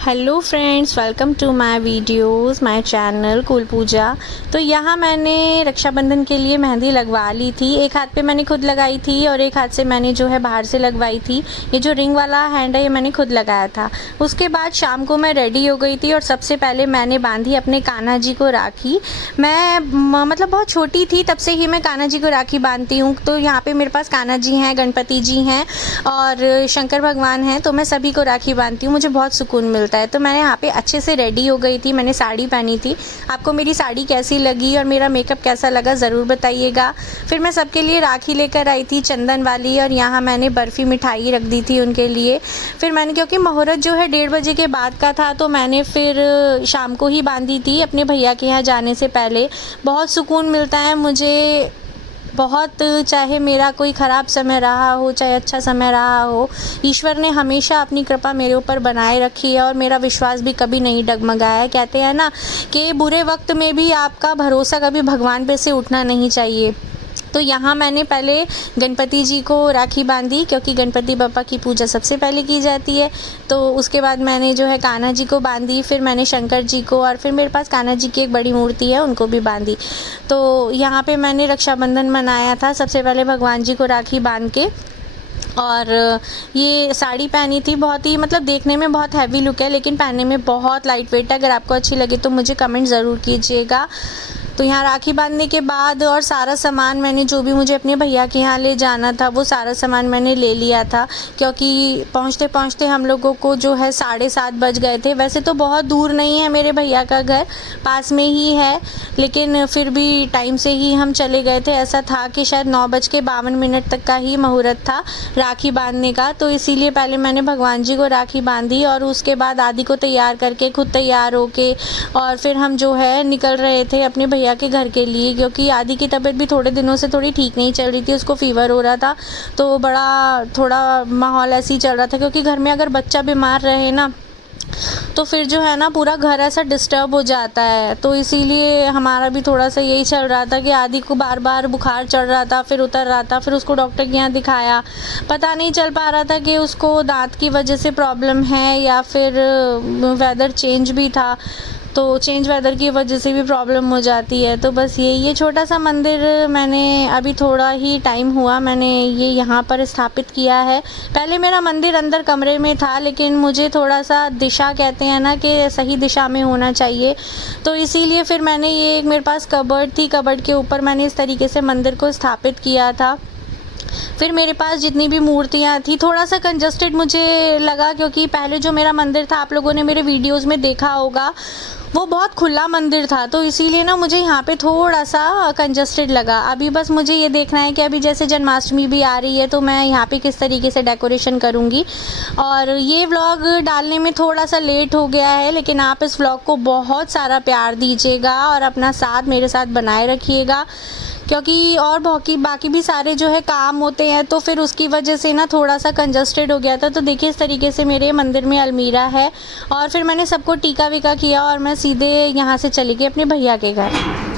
Hello friends, welcome to my videos, my channel cool Pooja. तो यहाँ मैंने रक्षाबंधन के लिए मेहंदी लगवा ली थी। एक हाथ पे मैंने खुद लगाई थी और एक हाथ से मैंने जो है बाहर से लगवाई थी। ये जो रिंग वाला हैंड है ये मैंने खुद लगाया था। उसके बाद शाम को मैं रेडी हो गई थी और सबसे पहले मैंने बांधी अपने कान्हा जी को राखी। मैं मतलब बहुत छोटी थी तब से ही मैं कान्हा जी को राखी बांधती हूँ। तो यहाँ पे मेरे पास कान्हा जी हैं, गणपति जी हैं और शंकर भगवान हैं, तो मैं सभी को राखी बांधती हूँ। मुझे बहुत सुकून मिलता है। तो मैं यहाँ पे अच्छे से रेडी हो गई थी, मैंने साड़ी पहनी थी। आपको मेरी साड़ी कैसी लगी और मेरा मेकअप कैसा लगा ज़रूर बताइएगा। फिर मैं सबके लिए राखी लेकर आई थी चंदन वाली, और यहाँ मैंने बर्फ़ी मिठाई रख दी थी उनके लिए। फिर मैंने, क्योंकि मुहूर्त जो है 1:30 बजे के बाद का था, तो मैंने फिर शाम को ही बांधी थी अपने भैया के यहाँ जाने से पहले। बहुत सुकून मिलता है मुझे बहुत, चाहे मेरा कोई ख़राब समय रहा हो चाहे अच्छा समय रहा हो, ईश्वर ने हमेशा अपनी कृपा मेरे ऊपर बनाए रखी है और मेरा विश्वास भी कभी नहीं डगमगाया है। कहते हैं ना कि बुरे वक्त में भी आपका भरोसा कभी भगवान पे से उठना नहीं चाहिए। तो यहाँ मैंने पहले गणपति जी को राखी बांधी, क्योंकि गणपति बप्पा की पूजा सबसे पहले की जाती है। तो उसके बाद मैंने जो है कान्हा जी को बांधी, फिर मैंने शंकर जी को, और फिर मेरे पास कान्हा जी की एक बड़ी मूर्ति है उनको भी बांधी। तो यहाँ पे मैंने रक्षाबंधन मनाया था। सबसे पहले भगवान जी को राखी बांध के, और ये साड़ी पहनी थी। बहुत ही मतलब देखने में बहुत हैवी लुक है, लेकिन पहनने में बहुत लाइट वेट है। अगर आपको अच्छी लगे तो मुझे कमेंट ज़रूर कीजिएगा। तो यहाँ राखी बांधने के बाद और सारा सामान मैंने, जो भी मुझे अपने भैया के यहाँ ले जाना था, वो सारा सामान मैंने ले लिया था। क्योंकि पहुँचते पहुँचते हम लोगों को जो है 7:30 बज गए थे। वैसे तो बहुत दूर नहीं है मेरे भैया का घर, पास में ही है, लेकिन फिर भी टाइम से ही हम चले गए थे। ऐसा था कि शायद 9:52 तक का ही मुहूर्त था राखी बांधने का। तो इसीलिए पहले मैंने भगवान जी को राखी बांधी और उसके बाद आदि को तैयार करके, खुद तैयार होके, और फिर हम जो है निकल रहे थे अपने भैया के घर के लिए। क्योंकि आदि की तबीयत भी थोड़े दिनों से थोड़ी ठीक नहीं चल रही थी, उसको फीवर हो रहा था। तो बड़ा थोड़ा माहौल ऐसे ही चल रहा था, क्योंकि घर में अगर बच्चा बीमार रहे ना तो फिर जो है ना पूरा घर ऐसा डिस्टर्ब हो जाता है। तो इसीलिए हमारा भी थोड़ा सा यही चल रहा था कि आदि को बार बार बुखार चढ़ रहा था, फिर उतर रहा था। फिर उसको डॉक्टर के यहाँ दिखाया, पता नहीं चल पा रहा था कि उसको दांत की वजह से प्रॉब्लम है या फिर वेदर चेंज भी था, तो चेंज वेदर की वजह से भी प्रॉब्लम हो जाती है। तो बस ये छोटा सा मंदिर मैंने अभी थोड़ा ही टाइम हुआ मैंने ये यहाँ पर स्थापित किया है। पहले मेरा मंदिर अंदर कमरे में था, लेकिन मुझे थोड़ा सा दिशा, कहते हैं ना कि सही दिशा में होना चाहिए, तो इसीलिए फिर मैंने ये, एक मेरे पास कबर्ड थी, कबर्ड के ऊपर मैंने इस तरीके से मंदिर को स्थापित किया था। फिर मेरे पास जितनी भी मूर्तियाँ थी, थोड़ा सा कंजस्टेड मुझे लगा, क्योंकि पहले जो मेरा मंदिर था, आप लोगों ने मेरे वीडियोस में देखा होगा, वो बहुत खुला मंदिर था। तो इसीलिए ना मुझे यहाँ पे थोड़ा सा कंजस्टेड लगा। अभी बस मुझे ये देखना है कि अभी जैसे जन्माष्टमी भी आ रही है, तो मैं यहाँ पे किस तरीके से डेकोरेशन करूँगी। और ये व्लॉग डालने में थोड़ा सा लेट हो गया है, लेकिन आप इस व्लॉग को बहुत सारा प्यार दीजिएगा और अपना साथ मेरे साथ बनाए रखिएगा, क्योंकि और बाकी भी सारे जो है काम होते हैं, तो फिर उसकी वजह से ना थोड़ा सा कंजस्टेड हो गया था। तो देखिए इस तरीके से मेरे मंदिर में अलमीरा है, और फिर मैंने सबको टीका वीका किया और मैं सीधे यहाँ से चली गई अपने भैया के घर।